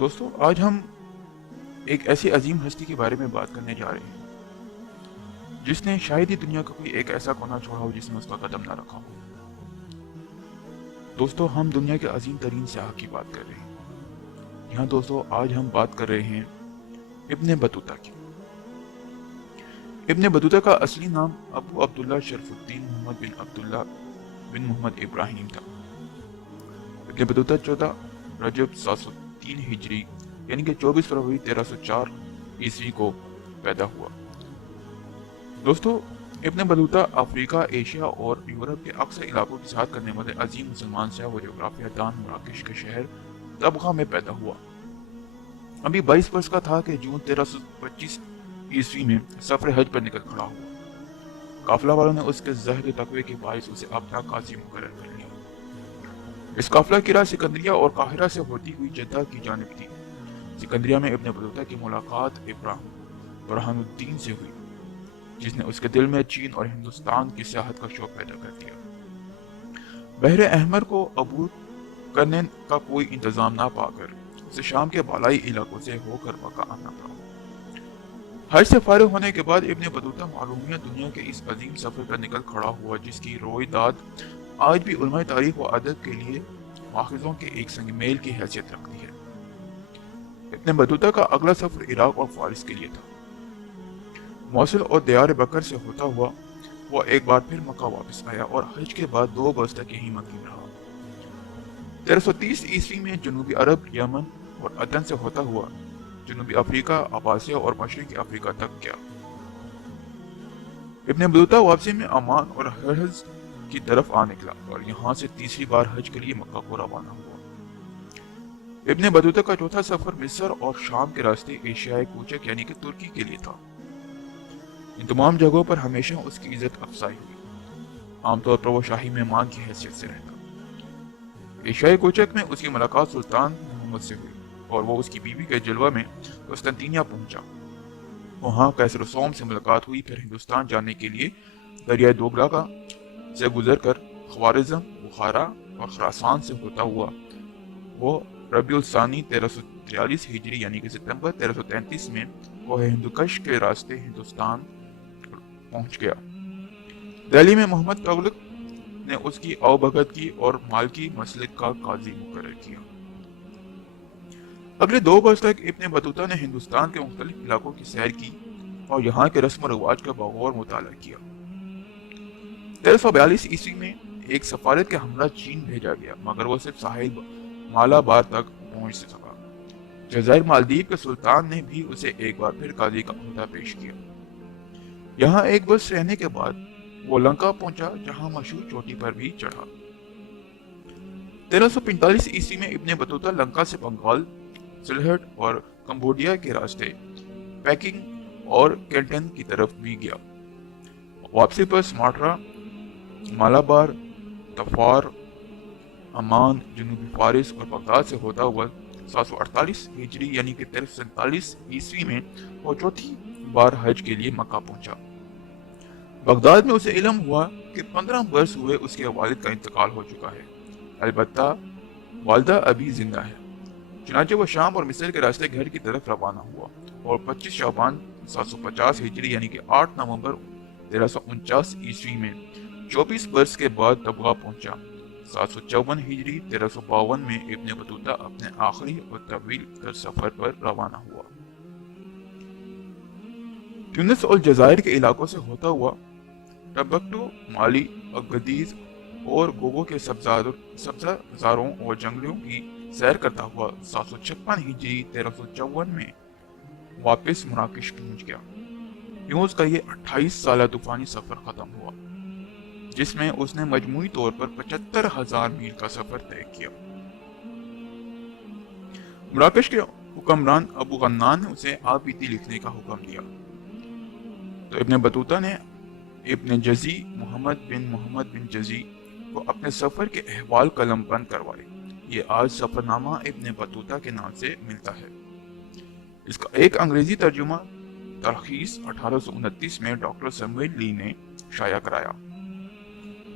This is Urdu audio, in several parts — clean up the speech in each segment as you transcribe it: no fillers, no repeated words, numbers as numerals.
دوستو، آج ہم ایک ایسی عظیم ہستی کے بارے میں بات کرنے جا رہے ہیں جس نے شاید ہی دنیا کا کوئی ایک ایسا کونا چھوڑا ہو جس میں اس کا قدم نہ رکھا ہو۔ دوستو، ہم دنیا کے عظیم ترین سیاح کی بات کر رہے ہیں۔ یہاں دوستو، آج ہم بات کر رہے ہیں ابن بطوطہ کی۔ ابن بطوطہ کا اصلی نام ابو عبداللہ شرف الدین محمد بن عبداللہ بن محمد ابراہیم تھا۔ ابن بطوطہ 14 رجب 703 ہجری یعنی کہ 24 فروری 1304 عیسوی کو پیدا ہوا۔ دوستو، ابن بطوطہ افریقہ، ایشیا اور یورپ کے اکثر علاقوں کی سیاحت کرنے والے عظیم مسلمان سیاح و جغرافیہ دان مراکش کے شہر طبقہ میں پیدا ہوا۔ ابھی 22 برس کا تھا کہ جون 1325 عیسوی میں سفر حج پر نکل کھڑا ہوا۔ قافلہ والوں نے اس کے زہد و تقوی کے باعث اسے اپنا قاضی مقرر کر لیا۔ اس قافلہ کی راہ سکندریہ اور قاہرہ سے ہوتی ہوئی جدہ کی جانب تھی۔ سکندریہ میں ابن بطوطہ کی ملاقات برہان الدین سے ہوئی، جس نے اس کے دل میں چین اور ہندوستان کی سیاحت کا شوق پیدا کر دیا۔ بحر احمر کو عبور کرنے کا کوئی انتظام نہ پا کر اسے شام کے بالائی علاقوں سے ہو کر مکہ آنا پڑا۔ حج سے فارغ ہونے کے بعد ابن بطوطہ معلومیہ دنیا کے اس عظیم سفر پر نکل کھڑا ہوا جس کی رویداد آج بھی علماء تاریخ و ادب کے لیے ماخذوں کے ایک سنگ میل کی حیثیت رکھتی ہے۔ ابن بطوطہ کا اگلا سفر عراق اور فارس کے لیے تھا۔ موصل اور دیار بکر سے ہوتا ہوا وہ ایک بار پھر مکہ واپس آیا اور حج کے بعد 2 برس تک یہی مقیم رہا۔ 1330 عیسوی میں جنوبی عرب، یمن اور عدن سے ہوتا ہوا جنوبی افریقہ، عباسیہ اور مشرقی افریقہ تک گیا۔ ابن بطوطہ واپسی میں عمان اور حرز کی طرف آ نکلا اور یہاں سے تیسری بار حج کے لیے مکہ کو روانہ ہوا۔ ابن بطوطہ کا چوتھا سفر مصر اور شام کے راستے ایشیائے کوچک یعنی کہ ترکی کے لیے تھا۔ ان تمام جگہوں پر ہمیشہ اس کی عزت افزائی ہوئی۔ عام طور پر وہ شاہی مہمان کی حیثیت سے رہتا۔ ایشیائے کوچک میں اس کی ملاقات سلطان محمد سے ہوئی اور وہ اس کی بیوی کے جلوہ میں قسطنطنیہ پہنچا۔ وہاں قیصر روم سے ملاقات ہوئی، پھر ہندوستان جانے کے لیے دریائے دوگلا سے گزر کر خوارزم، بخارا اور خراسان سے ہوتا ہوا وہ ربیع الثانی 1343 ہجری یعنی کہ ستمبر 1333 میں وہ ہندوکش کے راستے ہندوستان پہنچ گیا۔ دہلی میں محمد تغلق نے اس کی آؤ بھگت کی اور مالکی مسلک کا قاضی مقرر کیا۔ اگلے 2 برس تک ابن بطوطہ نے ہندوستان کے مختلف علاقوں کی سیر کی اور یہاں کے رسم و رواج کا بغور مطالعہ کیا۔ 1342 عیسوی میں ایک سفارت کے ہمراہ چین بھیجا گیا، مگر وہ صرف ساحل مالابار تک پہنچ سکا۔ جزائر مالدیپ کے سلطان نے بھی اسے ایک بار پھر قاضی کا عہدہ پیش کیا۔ یہاں 1 برس رہنے کے بعد وہ لنکا پہنچا، جہاں مشہور چوٹی پر بھی چڑھا۔ 1345 عیسوی میں ابن بطوطہ لنکا سے بنگال، سلہٹ اور کمبوڈیا کے راستے پیکنگ اور کینٹن کی طرف بھی گیا۔ واپسی پر سماٹرا، مالابار، تفار، عمان، جنوبی فارس اور بغداد سے ہوتا ہوا 748 ہجری یعنی کہ 1347 عیسوی میں وہ چوتھی بار حج کے لیے مکہ پہنچا۔ بغداد میں اسے علم ہوا کہ 15 برس ہوئے اس کے والد کا انتقال ہو چکا ہے، البتہ والدہ ابھی زندہ ہے۔ چنانچہ وہ شام اور مصر کے راستے گھر کی طرف روانہ ہوا اور 25 شعبان 750 ہجری یعنی کہ 8 نومبر 1349 عیسوی میں 24 برس کے بعد طبقہ پہنچا۔ 754 ہجری 1352 میں ابن بطوطہ اپنے آخری اور طویل تر سفر پر روانہ ہوا۔ تیونس اور الجزائر کے علاقوں سے ہوتا ہوا ٹمبکٹو، مالی، اگادیز اور گوگو کے سبزہ زاروں اور جنگلوں کی سیر کرتا ہوا 756 ہجری 1354 میں واپس مراکش پہنچ گیا۔ یوں اس کا یہ 28 سالہ طوفانی سفر ختم ہوا، جس میں اس نے مجموعی طور پر 75,000 میل کا سفر طے کیا۔ مراکش کے حکمران ابو غنان نے اسے آپ بیتی لکھنے کا حکم دیا، تو ابن بطوطہ نے ابن جزی محمد بن جزی کو اپنے سفر کے احوال قلم بند کروائے۔ یہ آج سفر نامہ ابن بطوطہ کے نام سے ملتا ہے۔ اس کا ایک انگریزی ترجمہ تلخیص 1829 میں ڈاکٹر سیموئل لی نے شائع کرایا۔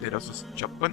1356